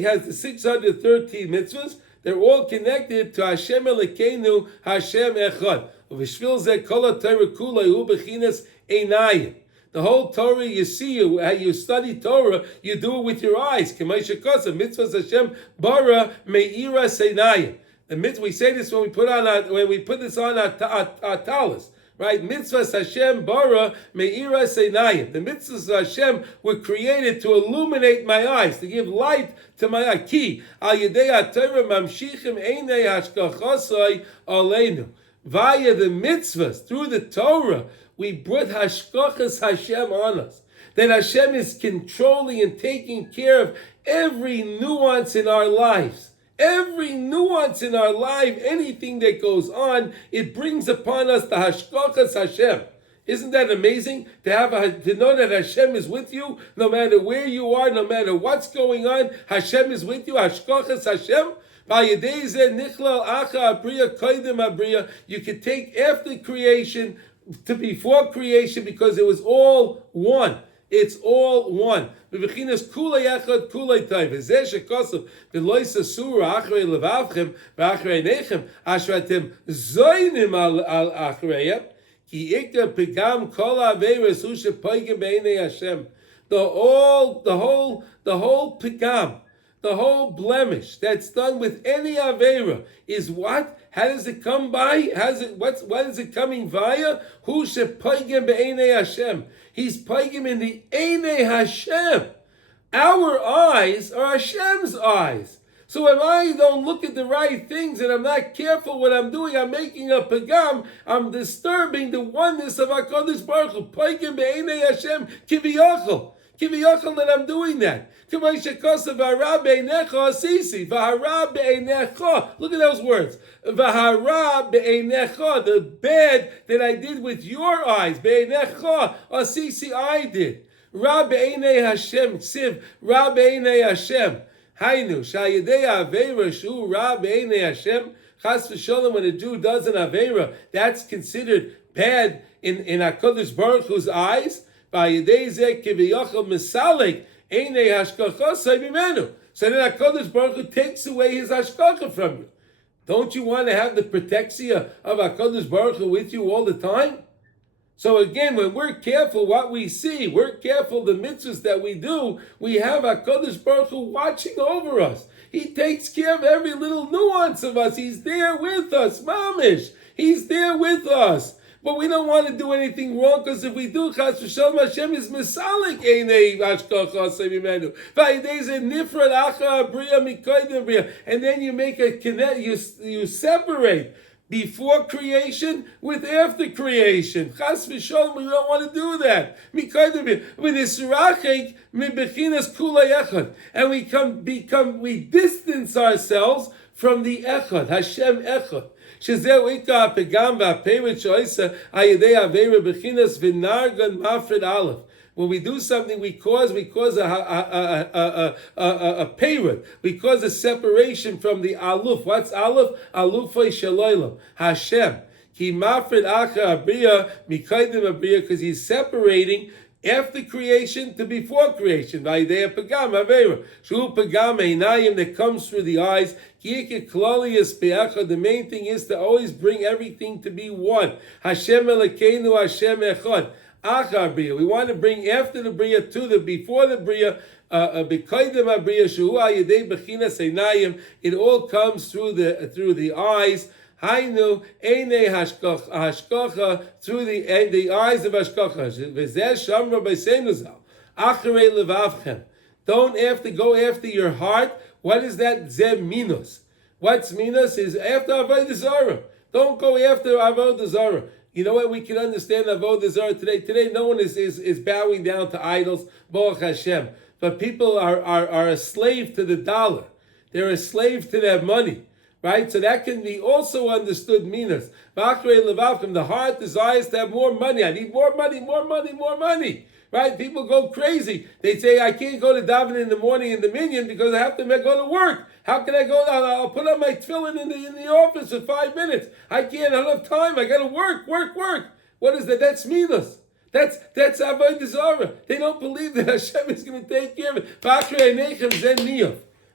has the 613 mitzvahs. They're all connected to Hashem Elokeinu, Hashem Echad. The whole Torah, you see, how you study Torah, you do it with your eyes. Mitzvahs Hashem bara meira seinayim. The mitzvah, we say this when we put this on our talis, Right? Mitzvahs Hashem bara me'ira seinayim. The mitzvahs of Hashem were created to illuminate my eyes, to give light to my eye. Ki al yedei haTorah mamshichim einei hashkachosai aleinu. Via the mitzvahs, through the Torah, we brought hashkachas Hashem on us. That Hashem is controlling and taking care of every nuance in our lives. Every nuance in our life, anything that goes on, it brings upon us the hashkachas Hashem. Isn't that amazing? To know that Hashem is with you, no matter where you are, no matter what's going on, Hashem is with you. Hashkachas Hashem. You could take after creation to before creation because it was all one. It's all one. B'bechinas kulei echad kulei tayv. V'zeh shekosov v'lo yisasura achrei levavchem v'achrei nechem asher atem zoynim al achreihem ki ikar pigam kol averos hu shepoigim b'einei Hashem. The whole pigam, the whole blemish that's done with any avera is what? How does it come by? What is it coming via? Hu shepoigim b'einei Hashem. He's paigim in the Einei Hashem. Our eyes are Hashem's eyes. So if I don't look at the right things and I'm not careful what I'm doing, I'm making a pagam, I'm disturbing the oneness of HaKadosh Baruch Hu. Paigim b'Einei Hashem kiviyachol. Kiviyachol that I'm doing that. Look at those words. V'hara be'einecha, the bad that I did with your eyes. Be'einecha, asisi I did. Ra be'einei Hashem, ksiv, ra be'einei Hashem. Hainu, shayidei aveira shu ra be'einei Hashem. Chas v'sholem, when a Jew does an aveira, that's considered bad in HaKadosh Baruch Hu's eyes. V'yidei zeh kiviyachol misalek. So then HaKadosh Baruch Hu takes away his hashkacha from you. Don't you want to have the protection of HaKadosh Baruch Hu with you all the time? So again, when we're careful what we see, we're careful the mitzvahs that we do, we have HaKadosh Baruch Hu watching over us. He takes care of every little nuance of us. He's there with us, mamish. He's there with us. But we don't want to do anything wrong, because if we do, Chas v'Shalom, Hashem is misalik einei hashkacha seimimenu. V'ayidei ze nifrad acha bria mikoydem bria. And then you make a connect. You separate before creation with after creation. Chas v'Shalom, we don't want to do that. Mikoydem bria. With Yisrachik mibechinas kula echad, and we distance ourselves from the echad, Hashem echad. When we do something, we cause a peirut. We cause a separation from the aluf. What's aluf? Alufay shaloilam. Hashem. Ki mafred acha abriya mikaydim abriya, because he's separating after creation to before creation. Vayidei pagam avera. Shu pagam einayim, that comes through the eyes. The main thing is to always bring everything to be one. Hashem Elokeinu, Hashem Echad. Achar Bria. We want to bring after the Bria to the before the Bria. B'koydem Bria Shu Ayidei Bechinas Einayim. It all comes through the eyes. Hainu Einei Hashkacha, through the eyes of Hashkacha. V'zeh Shamra B'Seinu Zal. Acharei Levavchem. Don't have to go after your heart. What is that? Zeh minus. What's minus is after Avodah Zarah. Don't go after Avodah Zarah. You know what? We can understand Avodah Zarah today. Today, no one is bowing down to idols, Baruch Hashem. But people are a slave to the dollar. They're a slave to their money. Right? So that can be also understood minus. The heart desires to have more money. I need more money, more money, more money. Right? People go crazy. They say, I can't go to daven in the morning in the minyan because I have to go to work. How can I go? I'll put on my tefillin in the office for 5 minutes. I can't. I don't have time. I got to work. What is that? That's minus. That's avodah zarah. They don't believe that Hashem is going to take care of it.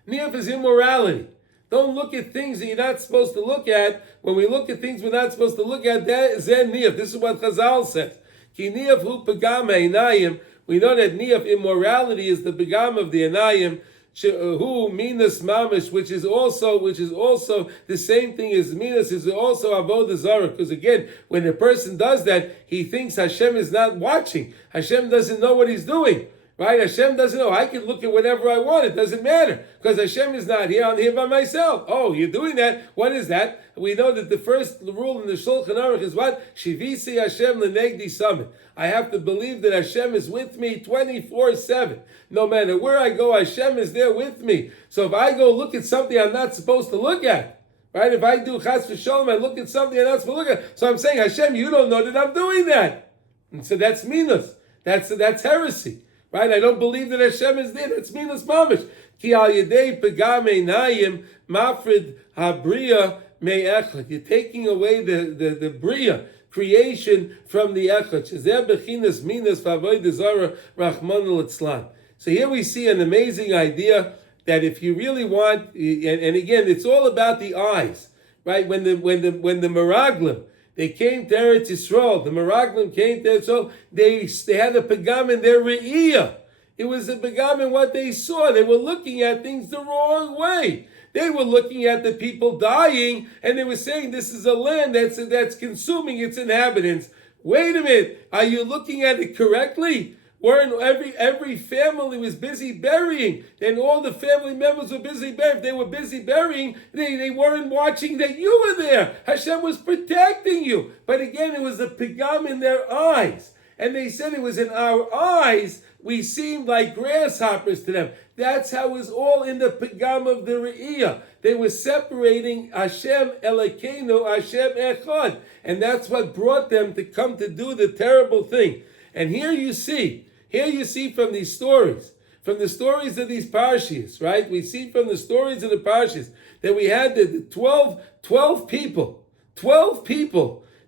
Niyaf is immorality. Don't look at things that you're not supposed to look at. When we look at things we're not supposed to look at, that is niyaf. This is what Chazal says. Ki niyaf hu pagam einayim. We know that niyaf, immorality, is the pagam of the einayim. who minas mamish, which is also the same thing as minas, is also avodah zarah. Because again, when a person does that, he thinks Hashem is not watching. Hashem doesn't know what He's doing. Right? Hashem doesn't know. I can look at whatever I want. It doesn't matter. Because Hashem is not here. I'm here by myself. Oh, you're doing that. What is that? We know that the first rule in the Shulchan Aruch is what? Shivisi Hashem lenegdi summit. I have to believe that Hashem is with me 24/7. No matter where I go, Hashem is there with me. So if I go look at something I'm not supposed to look at, right? If I do chas v'sholom, I look at something I'm not supposed to look at. So I'm saying, Hashem, you don't know that I'm doing that. And so that's minus. That's heresy. Right? I don't believe that Hashem is there. That's minus mamish. Ki al yedei pegam einayim mafrid habriya me'echad. You're taking away the bria, creation, from the echad. Shezeh bechinas minus v'avodah zarah rachmana litzlan. So here we see an amazing idea that if you really want, and again, it's all about the eyes, right? When the Meraglim, they came to Eretz Yisrael. The Meraglim came to Eretz Yisrael. They had a pegam in their re'iyah. It was a pegam in what they saw. They were looking at things the wrong way. They were looking at the people dying, and they were saying, this is a land that's consuming its inhabitants. Wait a minute. Are you looking at it correctly? Weren't every family was busy burying, and all the family members were busy burying. If they were busy burying, they weren't watching that you were there. Hashem was protecting you. But again, it was a pigam in their eyes. And they said it was in our eyes, we seemed like grasshoppers to them. That's how it was all in the pigam of the re'iyah. They were separating Hashem Elokeinu, Hashem Echad. And that's what brought them to come to do the terrible thing. And here you see from these stories, from the stories of these parshas, right? We see from the stories of the parshas that we had the 12 people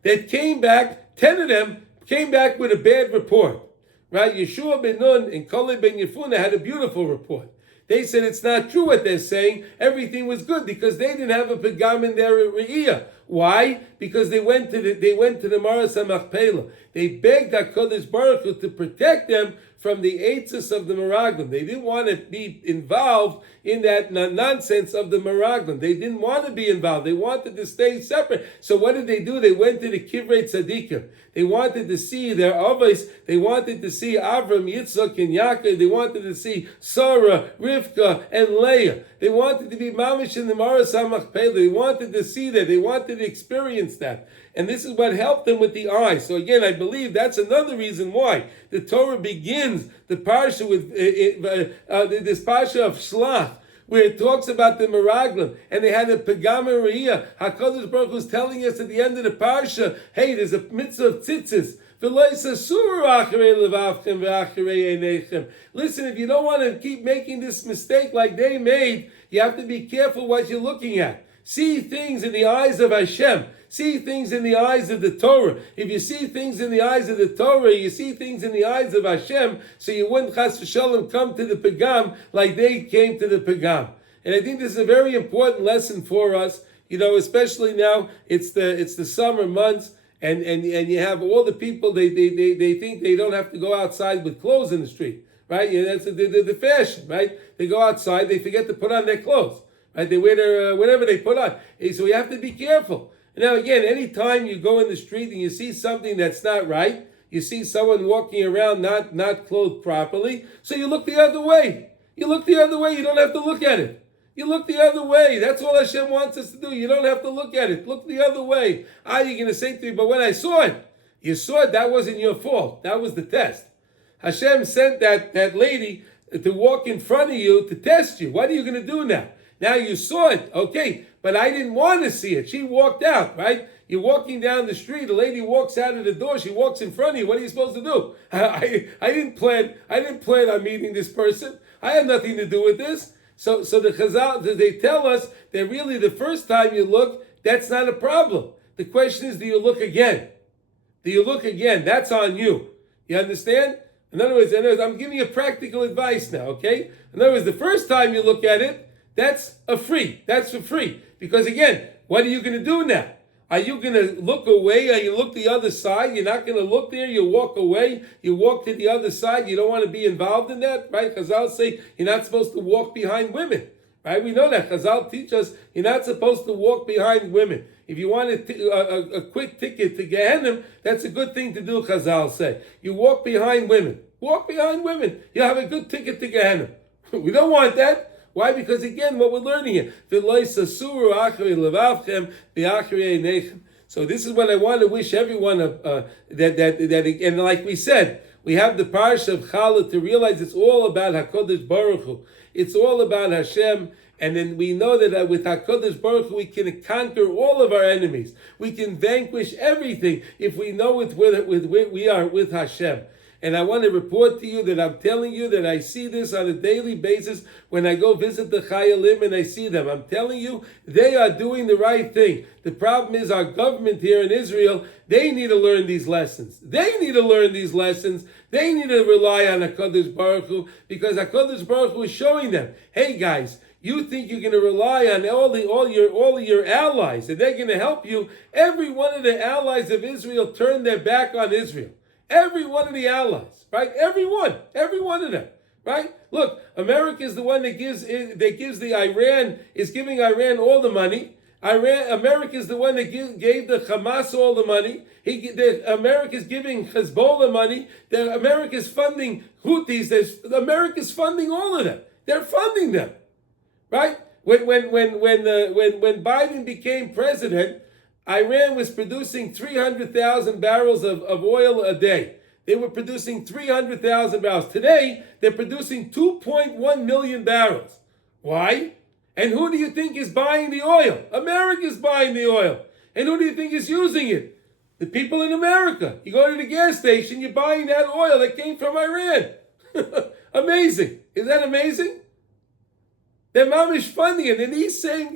that came back. 10 of them came back with a bad report, right? Yeshua ben Nun and Kaleb ben Yefuna had a beautiful report. They said it's not true what they're saying. Everything was good because they didn't have a pegam in their re'iyah. Why? Because they went to the Maras HaMachpelah. They begged HaKadosh Baruch Hu to protect them from the eitzes of the Meraglim. They didn't want to be involved in that nonsense of the Meraglim. They didn't want to be involved. They wanted to stay separate. So what did they do? They went to the Kivrei Tzadikim. They wanted to see their avos. They wanted to see Avram, Yitzchak, and Yaakov. They wanted to see Sarah, Rivka, and Leah. They wanted to be mamish in the Maras HaMachpelah. They wanted to see that. They wanted to experience that. And this is what helped them with the eyes. So again, I believe that's another reason why the Torah begins the parsha with this parsha of Shlach, where it talks about the Meraglim, and they had a pegam re'iyah. HaKadosh Baruch Hu is telling us at the end of the parsha, hey, there's a mitzvah of tzitzis. Listen, if you don't want to keep making this mistake like they made, you have to be careful what you're looking at. See things in the eyes of Hashem. See things in the eyes of the Torah. If you see things in the eyes of the Torah, you see things in the eyes of Hashem, so you wouldn't chas v'shalom come to the pegam like they came to the pegam. And I think this is a very important lesson for us, especially now it's the summer months, and you have all the people, they think they don't have to go outside with clothes in the street, right? That's the fashion, right? They go outside, they forget to put on their clothes, right? They wear their whatever they put on. So we have to be careful. Now again, anytime you go in the street and you see something that's not right, you see someone walking around not clothed properly, so you look the other way. You look the other way, you don't have to look at it. You look the other way. That's all Hashem wants us to do. You don't have to look at it. Look the other way. You're going to say to me, but when I saw it, you saw it, that wasn't your fault. That was the test. Hashem sent that lady to walk in front of you to test you. What are you going to do now? Now you saw it, okay, but I didn't want to see it. She walked out, right? You're walking down the street, a lady walks out of the door, she walks in front of you. What are you supposed to do? I didn't plan on meeting this person. I had nothing to do with this. So the Chazal, they tell us that really the first time you look, that's not a problem. The question is, do you look again? Do you look again? That's on you. You understand? In other words, I'm giving you practical advice now, okay? In other words, the first time you look at it, that's for free. Because again, what are you going to do now? Are you going to look away? Are you look the other side? You're not going to look there. You walk away. You walk to the other side. You don't want to be involved in that, right? Chazal say you're not supposed to walk behind women, right? We know that. Chazal teach us you're not supposed to walk behind women. If you want a quick ticket to Gehenna, that's a good thing to do, Chazal say. You walk behind women. Walk behind women. You have a good ticket to Gehenna. We don't want that. Why? Because again, what we're learning here. So this is what I want to wish everyone that and like we said, we have the Parshat of Challah to realize it's all about HaKadosh Baruch Hu. It's all about Hashem. And then we know that with HaKadosh Baruch Hu, we can conquer all of our enemies. We can vanquish everything if we know we are with Hashem. And I want to report to you that I'm telling you that I see this on a daily basis when I go visit the Chayalim and I see them. I'm telling you, they are doing the right thing. The problem is our government here in Israel, they need to learn these lessons. They need to learn these lessons. They need to rely on HaKadosh Baruch Hu because HaKadosh Baruch Hu is showing them, hey guys, you think you're going to rely on all of your allies and they're going to help you. Every one of the allies of Israel turned their back on Israel. Every one of the allies, right? Every one of them, right? Look, America is the one that gives the Iran, is giving Iran all the money. America is the one that gave the Hamas all the money. America is giving Hezbollah money. America is funding Houthis. America is funding all of them. They're funding them, right? When Biden became president, Iran was producing 300,000 barrels of oil a day. They were producing 300,000 barrels. Today, they're producing 2.1 million barrels. Why? And who do you think is buying the oil? America is buying the oil. And who do you think is using it? The people in America. You go to the gas station, you're buying that oil that came from Iran. Amazing. Is that amazing? They're mamish funding it, and he's saying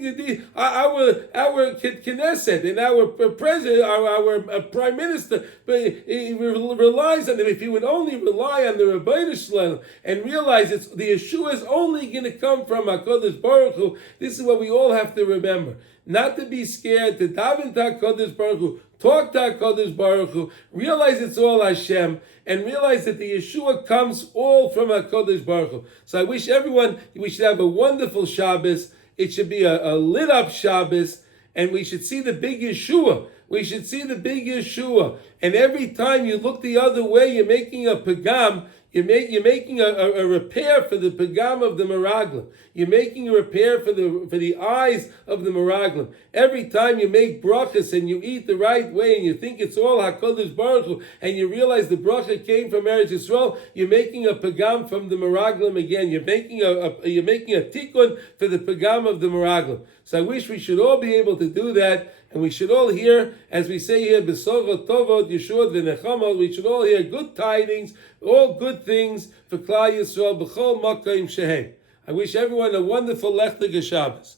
our Knesset and our president, our prime minister, he relies on them. If he would only rely on the Rabbeinu Shalom and realize the Yeshua is only going to come from HaKadosh Baruch Hu, this is what we all have to remember. Not to be scared, to daven to HaKadosh Baruch Hu, talk to HaKadosh Baruch Hu, realize it's all Hashem, and realize that the Yeshua comes all from HaKadosh Baruch Hu. So I wish everyone, we should have a wonderful Shabbos. It should be a lit up Shabbos, and we should see the big Yeshua. We should see the big Yeshua. And every time you look the other way, you're making a pagam. You're making a repair for the pagam of the Meraglim. You're making a repair for the eyes of the Meraglim. Every time you make brachas and you eat the right way and you think it's all HaKadosh Baruch Hu and you realize the bracha came from Eretz Yisrael, you're making a pagam from the Meraglim again. You're making a tikkun for the pagam of the Meraglim. So I wish we should all be able to do that. And we should all hear, as we say here, B'sorot tovot, Yeshua v'nechamot, we should all hear good tidings, all good things for Klal Yisrael, b'chol makom shehem. I wish everyone a wonderful Lech Shabbos.